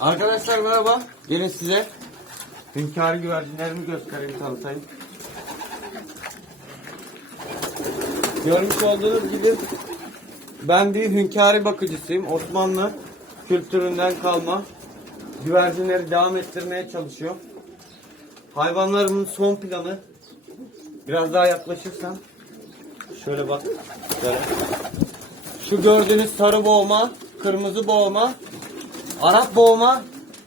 Arkadaşlar merhaba. Gelin size hünkârı güvercinlerimi göstereyim tanıtayım. Görmüş olduğunuz gibi ben bir hünkâri bakıcısıyım. Osmanlı kültüründen kalma güvercinleri devam ettirmeye çalışıyorum. Hayvanlarımın son planı biraz daha yaklaşırsan şöyle bak şöyle. Şu gördüğünüz sarı boğma, kırmızı boğma, Arap boğma,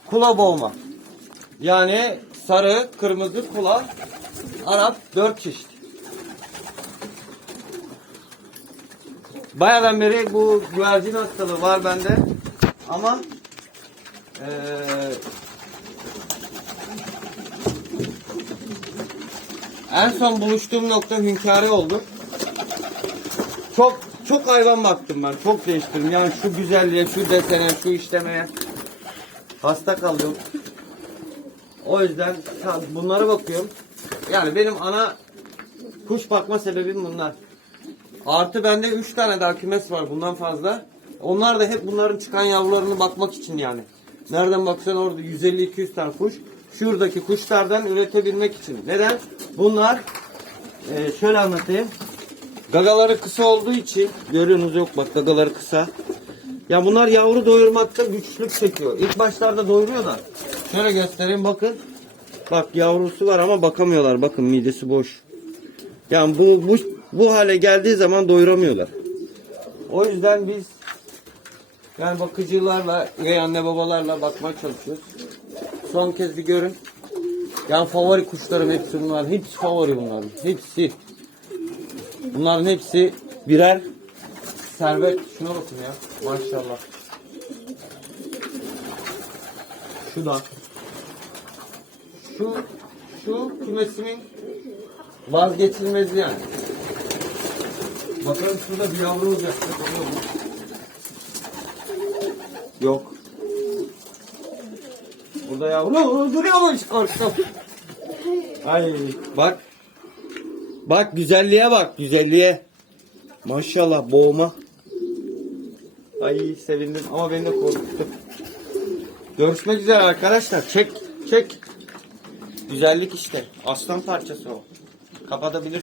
kula boğma. Yani sarı, kırmızı, kula, Arap dört çeşit. Bayağıdan beri bu güvercin hastalığı var bende. Ama eee en son buluştuğum nokta hünkâri oldu. Çok çok hayvan baktım ben. Çok değiştirdim. Yani şu güzelliğe, şu desene, şu işlemeye. Hasta kaldım. O yüzden bunlara bakıyorum. Yani benim ana kuş bakma sebebim bunlar. Artı bende 3 tane daha kümes var bundan fazla. Onlar da hep bunların çıkan yavrularını bakmak için yani. Nereden baksan orada 150-200 tane kuş. Şuradaki kuşlardan üretebilmek için. Neden? Bunlar e, şöyle anlatayım. Gagaları kısa olduğu için görüyorsunuz yok bak gagaları kısa. Ya bunlar yavru doyurmakta güçlük çekiyor. İlk başlarda doyuruyor da. Şöyle göstereyim bakın. Bak yavrusu var ama bakamıyorlar. Bakın midesi boş. Yani bu bu bu hale geldiği zaman doyuramıyorlar. O yüzden biz yani bakıcılarla, üvey anne babalarla bakmaya çalışıyoruz. Son kez bir görün. Yani favori kuşlarım hepsi bunlar. Hepsi favori bunların. Hepsi. Bunların hepsi birer servet. Şuna bakın ya. Maşallah. Şu da. Şu şu kümesimin vazgeçilmezi yani. Bakalım şurada bir yavru olacak. Yok. Burada yavru duruyormuş korktum. Ay bak. Bak güzelliğe bak güzelliğe. Maşallah boğma. Ay sevindim ama beni de korkuttu. Görüşmek üzere arkadaşlar. Çek çek. Güzellik işte. Aslan parçası o. Kapatabilir.